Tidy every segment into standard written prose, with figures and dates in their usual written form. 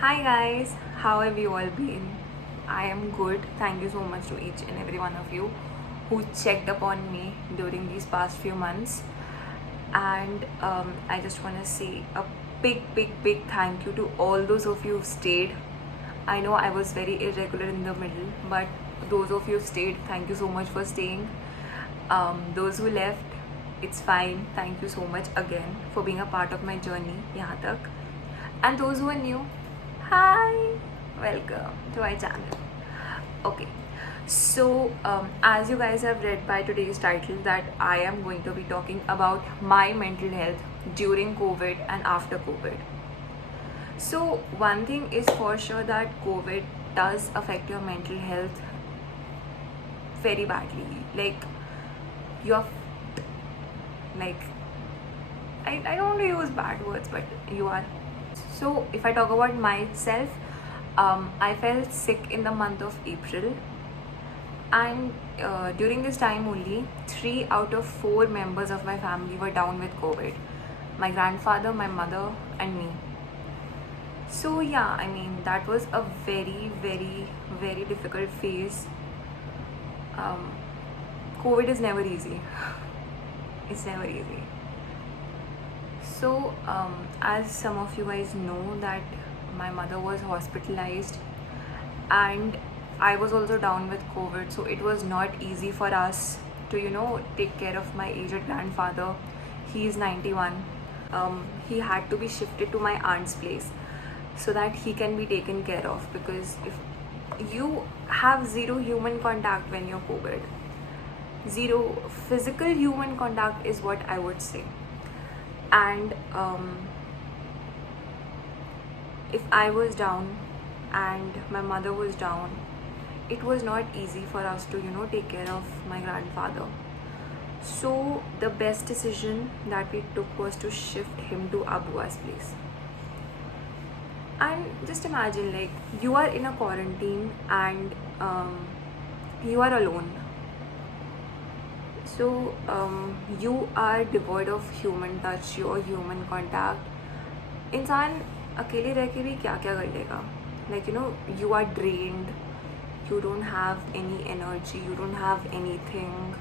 Hi guys, how have you all been? I am good. Thank you so much to each and every one of you who checked upon me during these past few months. And I just want to say a big thank you to all those of you who stayed. I know I was very irregular in the middle, but those of you who stayed, thank you so much for staying. Those who left, it's fine. Thank you so much again for being a part of my journey यहाँ तक. And those who are new, hi, welcome to my channel. Okay, so as you guys have read by today's title that I am going to be talking about my mental health during COVID and after COVID. So one thing is for sure that COVID does affect your mental health very badly. Like you're like I don't want to use bad words, but you are. So if I talk about myself, I felt sick in the month of April, and during this time only 3 out of 4 members of my family were down with COVID. My grandfather, my mother, and me. So yeah, I mean that was a very difficult phase. Um, COVID is never easy. It's never easy. So, as some of you guys know, that my mother was hospitalized and I was also down with COVID, so it was not easy for us to, take care of my aged grandfather. He is 91. He had to be shifted to my aunt's place so that he can be taken care of, because if you have zero human contact when you're COVID, zero physical human contact is what I would say. And if I was down and my mother was down, it was not easy for us to take care of my grandfather. So the best decision that we took was to shift him to Abua's place. And just imagine, like, you are in a quarantine and you are alone. So you are devoid of human touch or human contact. इंसान अकेले रह के भी क्या क्या कर लेगा. Like, you are drained, you don't have any energy, you don't have anything,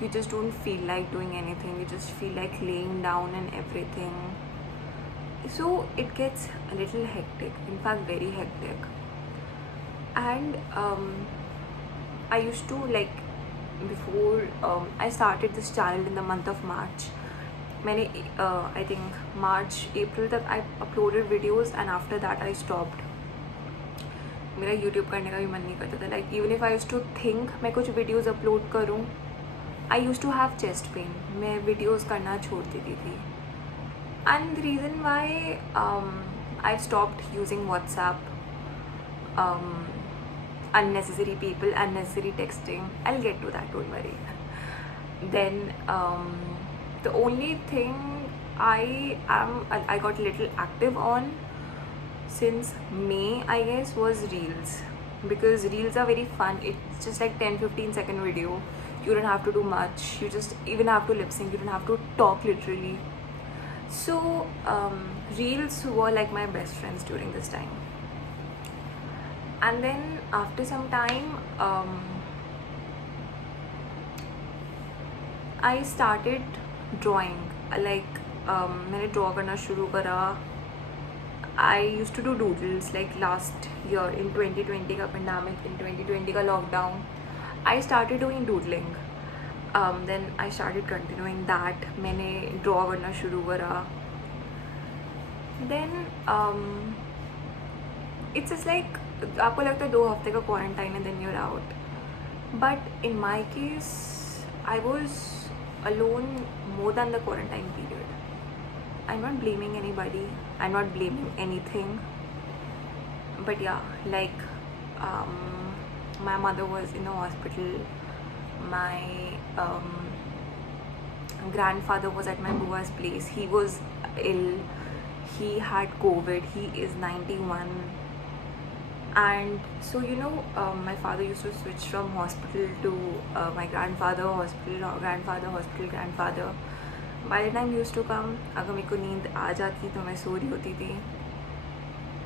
you just don't feel like doing anything, you just feel like laying down and everything. So it gets a little hectic, in fact very hectic. And I used to, like, before I started this channel in the month of March, मैंने I think March April तक I uploaded videos, and after that I stopped. मेरा YouTube करने का भी मन नहीं करता था. Like, even if I used to think मैं कुछ videos upload करूँ, I used to have chest pain. मैं videos करना छोड़ देती थी. And the reason why I stopped using WhatsApp, unnecessary people, unnecessary texting, I'll get to that, don't worry. Then the only thing I got a little active on since May, I guess, was Reels, because Reels are very fun. It's just like 10-15 second video. You don't have to do much, you just even have to lip sync, you don't have to talk literally. So Reels were like my best friends during this time. And then after some time I started drawing. Like, मैंने draw करना शुरू करा. I used to do doodles, like last year in 2020 का pandemic, in 2020 का lockdown, I started doing doodling. Then I started continuing that. मैंने draw करना शुरू करा. Then it's just like आपको लगता है 2 हफ्ते का quarantine and then you're out. But in my case, I was alone more than the quarantine period. I'm not blaming anybody, I'm not blaming anything, but yeah, like, my mother was in the hospital, my grandfather was at my bua's place, he was ill, he had COVID, he is 91. And so my father used to switch from hospital to my grandfather, hospital, grandfather, hospital, grandfather. By the time he used to come, अगर मेरे को नींद आ जाती तो मैं सो रही होती थी.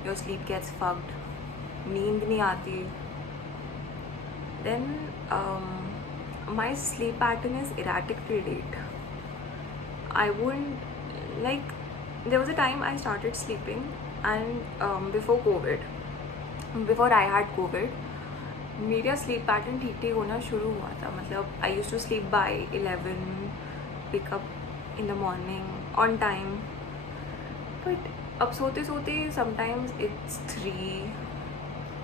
your sleep gets fucked, नींद नहीं आती. Then my sleep pattern is erratic till date. I wouldn't, like, there was a time I started sleeping, and before I had COVID, मेरा स्लीप पैटर्न ठीक ठीक होना शुरू हुआ था. मतलब I use to sleep by 11, pick up in the morning on time. But अब सोते सोते sometimes it's 3.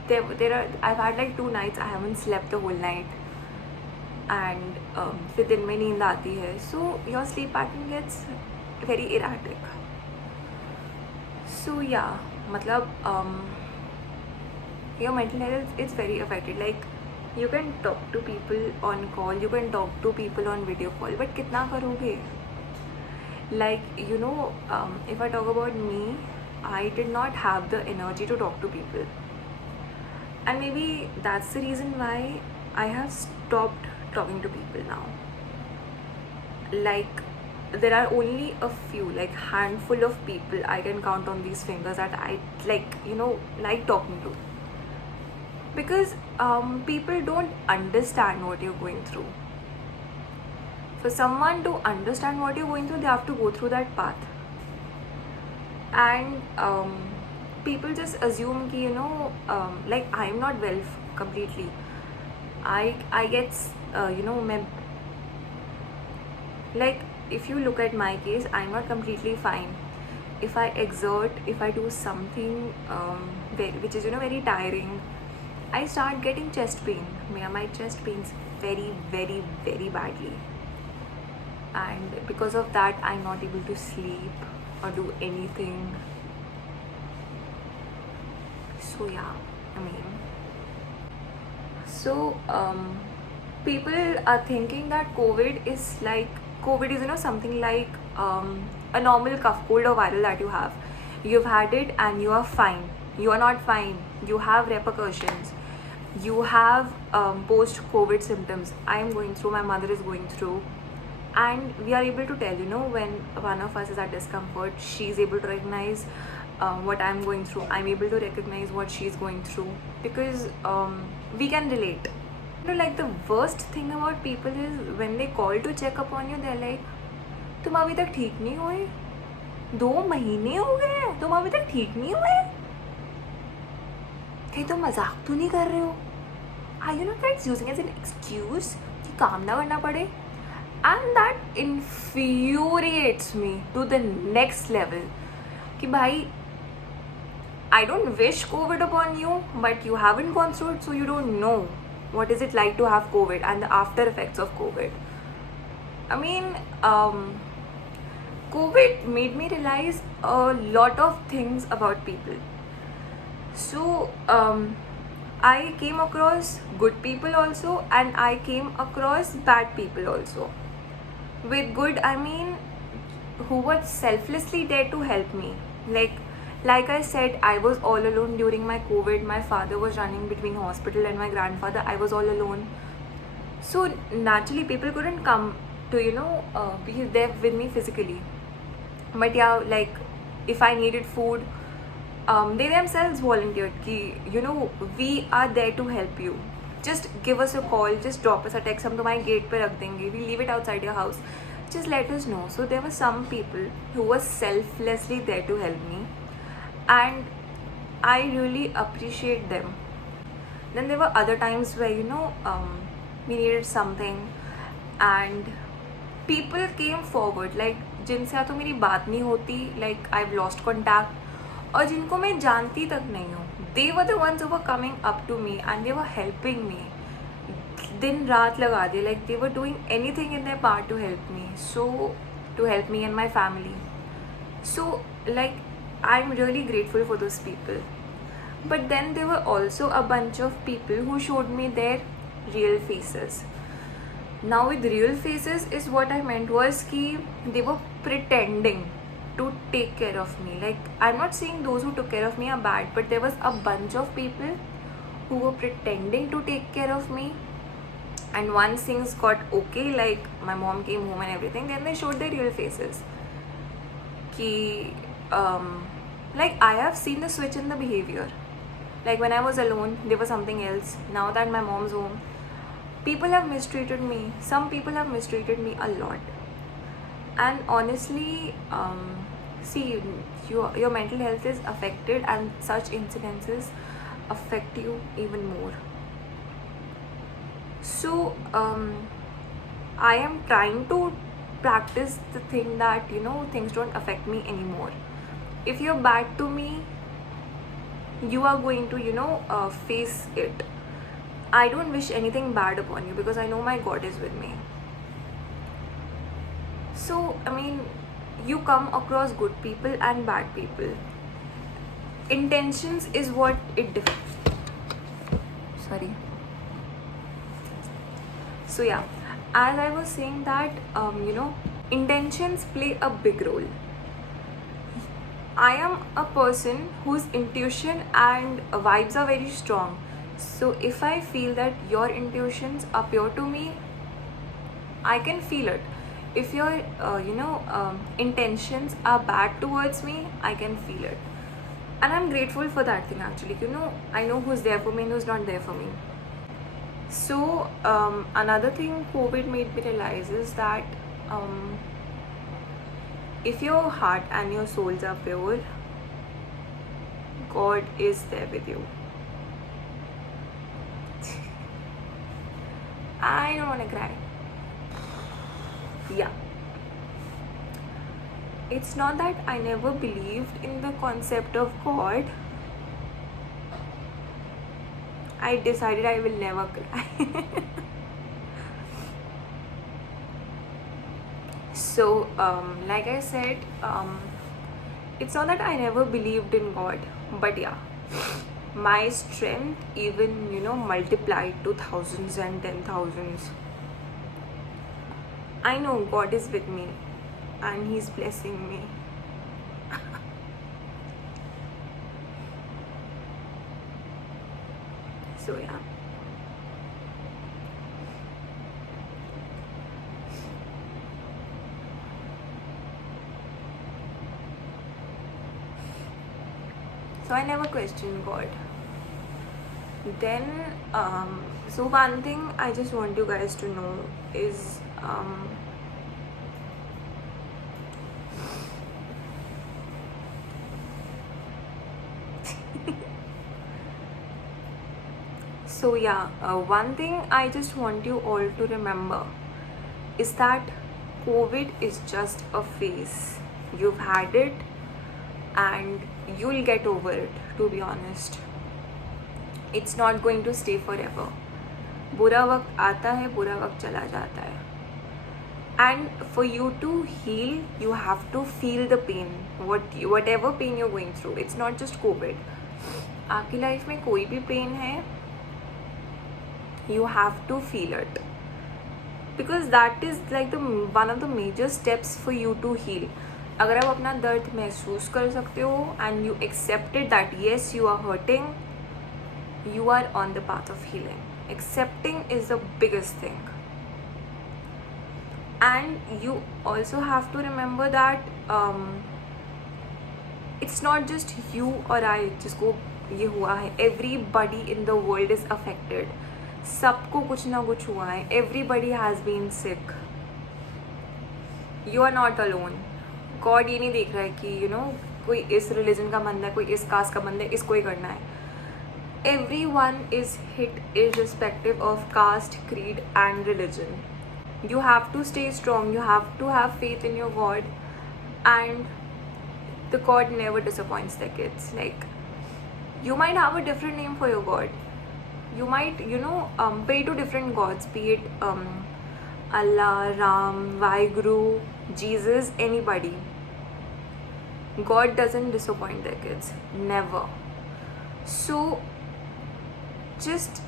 there are, I've had like 2 nights I haven't slept the whole night, and फिर दिन में नींद आती है. So your sleep pattern gets very erratic. So yeah, मतलब your mental health is very affected. Like, you can talk to people on call, you can talk to people on video call, but कितना करोगे? Like, you know, if I talk about me, I did not have the energy to talk to people, and maybe that's the reason why I have stopped talking to people now. Like, there are only a few, like handful of people I can count on these fingers that I like, you know, like talking to, because people don't understand what you're going through. For someone to understand what you're going through, they have to go through that path. And people just assume ki, you know, like, I'm not well completely. I get you know, like, if you look at my case, I'm not completely fine. If I exert, if I do something which is, you know, very tiring, I start getting chest pain. My chest pains very, very, very badly, and because of that, I'm not able to sleep or do anything. So yeah, I mean, so people are thinking that COVID is, you know, something like a normal cough, cold or viral that you have. You've had it and you are fine. You are not fine. You have repercussions. You have post-COVID symptoms. I am going through, my mother is going through, and we are able to tell, you know, when one of us is at discomfort, she's able to recognize what I'm going through. I'm able to recognize what she's going through, because we can relate. You know, like, the worst thing about people is when they call to check up on you, they're like, तुम अभी तक ठीक नहीं हुए, 2 महीने हो गए, तुम अभी तक ठीक नहीं हुए, कहीं तुम मजाक तो नहीं कर रहे हो? Are you not guys using as an excuse कि काम ना करना पड़े? And that infuriates me to the next level. कि भाई, I don't wish COVID upon you, but you haven't gone through it, so you don't know what is it like to have COVID and the after effects of COVID. I mean, COVID made me realize a lot of things about people. So I came across good people also, and I came across bad people also. With good, I mean, who was selflessly there to help me. Like I said, I was all alone during my COVID. My father was running between hospital and my grandfather. I was all alone. So naturally, people couldn't come to, you know, be there with me physically. But yeah, like, if I needed food, they themselves volunteered कि, you know, we are there to help you. Just give us a call, just drop us a text, हम तुम्हारे gate पे रख देंगे, we leave it outside your house. Just let us know. So there were some people who were selflessly there to help me, and I really appreciate them. Then there were other times where, you know, we needed something, and people came forward, like, जिनसे या तो मेरी बात नहीं होती, like, I've lost contact, और जिनको मैं जानती तक नहीं हूँ, they were the ones who were coming up to me and they were helping me. दिन रात लगा दिए, like, they were doing anything in their part to help me, to help me and my family. So, like, I'm really grateful for those people. But then there were also a bunch of people who showed me their real faces. Now with real faces is what I meant was कि they were pretending to take care of me. Like, I'm not saying those who took care of me are bad, but there was a bunch of people who were pretending to take care of me. And once things got okay, like my mom came home and everything, then they showed their real faces. कि Like, I have seen the switch in the behavior. Like, when I was alone, there was something else. Now that my mom's home, people have mistreated me. Some people have mistreated me a lot. And honestly, see, your mental health is affected, and such incidences affect you even more. So, I am trying to practice the thing that, things don't affect me anymore. If you're bad to me, you are going to, face it. I don't wish anything bad upon you because I know my God is with me. So, I mean, you come across good people and bad people. Intentions is what it sorry. So yeah, as I was saying that, intentions play a big role. I am a person whose intuition and vibes are very strong. So if I feel that your intuitions appear to me, I can feel it. If your intentions are bad towards me, I can feel it. And I'm grateful for that thing actually. I know who's there for me and who's not there for me. So another thing COVID made me realize is that if your heart and your souls are pure, God is there with you. I don't want to cry. Yeah. It's not that I never believed in the concept of God. I decided I will never cry. So, like I said, it's not that I never believed in God, but yeah, my strength even, multiplied to thousands and 10,000s. I know God is with me and He's blessing me. So yeah. So I never questioned God. Then, so one thing I just want you guys to know is, so yeah, one thing I just want you all to remember is that COVID is just a phase. You've had it and you'll get over it, to be honest. It's not going to stay forever. बुरा वक्त आता है, बुरा वक्त चला जाता है. And for you to heal, you have to feel the pain, whatever pain you're going through. It's not just COVID. आपकी लाइफ में कोई भी पेन है, you have to feel it, because that is like one of the major steps for you to heal. अगर आप अपना दर्द महसूस कर सकते हो and you accepted that yes, you are hurting, you are on the path of healing. Accepting is the biggest thing. And you also have to remember that it's not just you or I जिसको ये हुआ है. Everybody in the world is affected. सबको कुछ ना कुछ हुआ है. Everybody has been sick. You are not alone. God ये नहीं देख रहा है कि कोई इस रिलीजन का बंदा है, कोई इस कास्ट का बंदा है, इसको ही करना है. Everyone is hit irrespective of caste, creed and religion. You have to stay strong. You have to have faith in your God, and the God never disappoints their kids. Like, you might have a different name for your God. You might, pray to different gods, be it Allah, Ram, Vaheguru, Jesus, anybody. God doesn't disappoint their kids. Never. So, just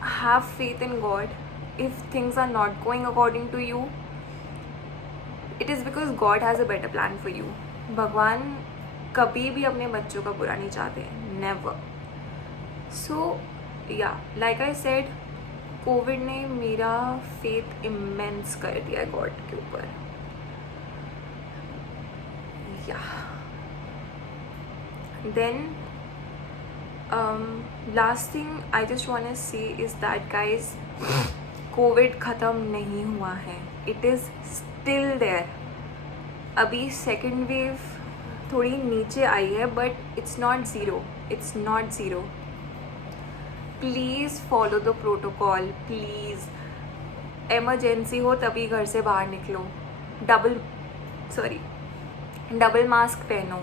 have faith in God. If things are not going according to you, it is because God has a better plan for you. भगवान कभी भी अपने बच्चों का बुरा नहीं चाहते. Never. So, yeah, like I said, Covid ने मेरा फेथ इमेंस कर दिया गॉड के ऊपर. Then last thing I just want to say is that guys, Covid ख़त्म नहीं हुआ है. It is still there. अभी सेकेंड वेव थोड़ी नीचे आई है, but it's not zero. Please follow the protocol. Please, emergency हो तभी घर से बाहर निकलो. डबल मास्क पहनो,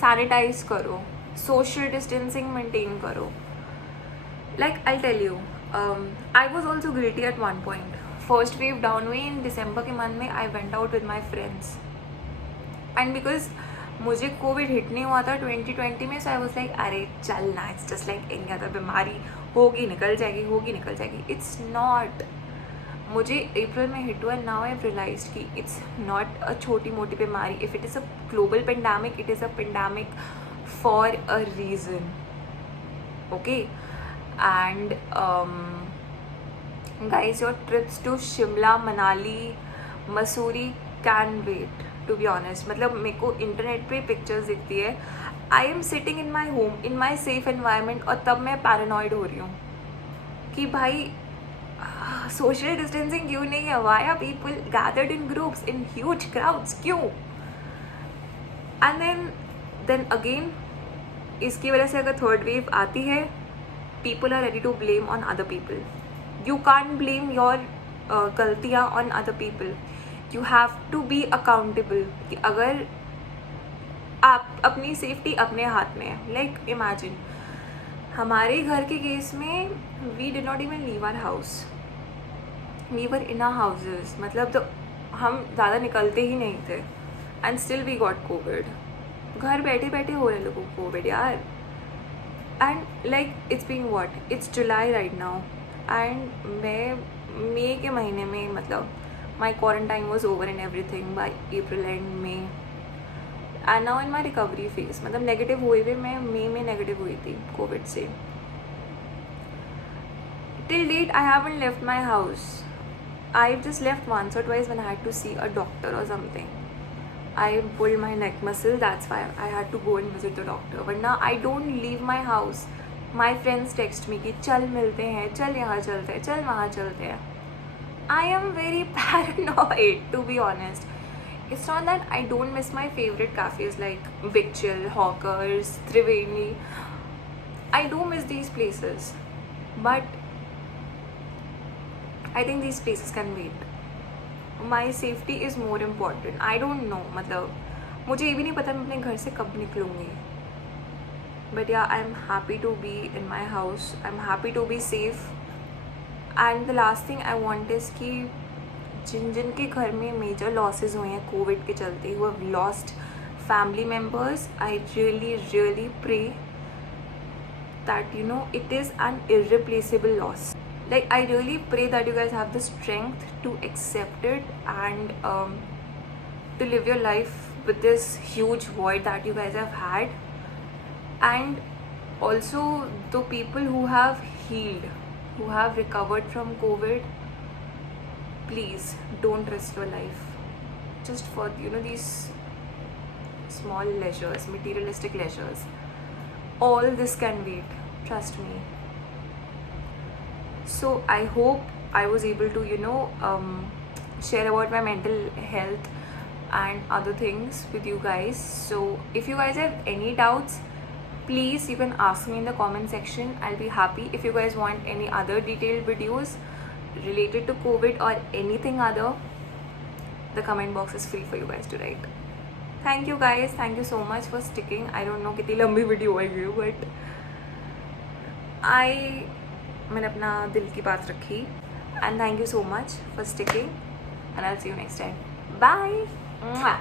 सैनिटाइज करो, सोशल डिस्टेंसिंग मेंटेन करो. Like, I'll tell you, I was also guilty at one point. First wave down हुई in December के मंथ में. I went out with my friends, and because मुझे Covid hit नहीं हुआ था 2020 में, so I was like, अरे चल ना, it's just like any other बीमारी, होगी निकल जाएगी. It's not. मुझे अप्रैल में हिट हुआ. नाउ आई हैव रियलाइज्ड कि इट्स नॉट अ छोटी मोटी बीमारी. If it is a global pandemic, it is a pandemic for a reason. Okay. And guys, your trips to Shimla, Manali, Mussoorie can wait, to be honest. मतलब मेरे को internet पे pictures दिखती है. I am sitting in my home, in my safe environment, और तब मैं paranoid हो रही हूँ कि भाई सोशल डिस्टेंसिंग क्यों नहीं है. Why are people gathered in groups, in huge crowds? क्यों? And then again, इसकी वजह से अगर थर्ड वेव आती है, people are ready to blame on other people. You can't blame your गलतियाँ on other people. You have to be accountable. कि अगर आप अपनी सेफ्टी अपने हाथ में है. Like, imagine, हमारे घर के केस में we did not even leave our house. We were in our houses. मतलब तो हम ज़्यादा निकलते ही नहीं थे. And still we got COVID. घर बैठे बैठे हो रहे लोगों को कोविड यार. And like, it's been what? It's July right now. And मैं मई के महीने में, मतलब my quarantine was over and everything by April and May. And now in my recovery phase. मतलब नेगेटिव हुए हुए मैं मई में नेगेटिव हुई थी कोविड से. Till date I haven't left my house. I've just left once or twice when I had to see a doctor or something. I pulled my neck muscle, that's why I had to go and visit the doctor. But now I don't leave my house. My friends text me कि चल मिलते हैं, चल यहाँ चलते हैं, चल वहाँ चलते हैं. I am very paranoid, to be honest. It's not that I don't miss my favorite cafes like Big Chill, Hawkers, Triveni. I do miss these places. But I think these places can wait. My safety is more important. I don't know, मतलब मुझे ये भी नहीं पता मैं अपने घर से कब निकलूँगी. But yeah, I'm happy to be in my house. I'm happy to be safe. And the last thing I want is कि जिन के घर में मेजर लॉसेस हुए हैं कोविड के चलते, who have lost family members, I really pray that, you know, it is an irreplaceable loss. Like, I really pray that you guys have the strength to accept it and to live your life with this huge void that you guys have had. And also the people who have healed, who have recovered from COVID, please don't risk your life just for, you know, these small leisures, materialistic leisures. All this can wait, trust me. So I hope I was able to, you know, share about my mental health and other things with you guys. So if you guys have any doubts, please, you can ask me in the comment section. I'll be happy. If you guys want any other detailed videos related to COVID or anything other, the comment box is free for you guys to write. Thank you guys. Thank you so much for sticking. I don't know कितनी लंबी video आएगी, but मैंने अपना दिल की बात रखी. And thank you so much for sticking. And I'll see you next time. Bye. Mwah.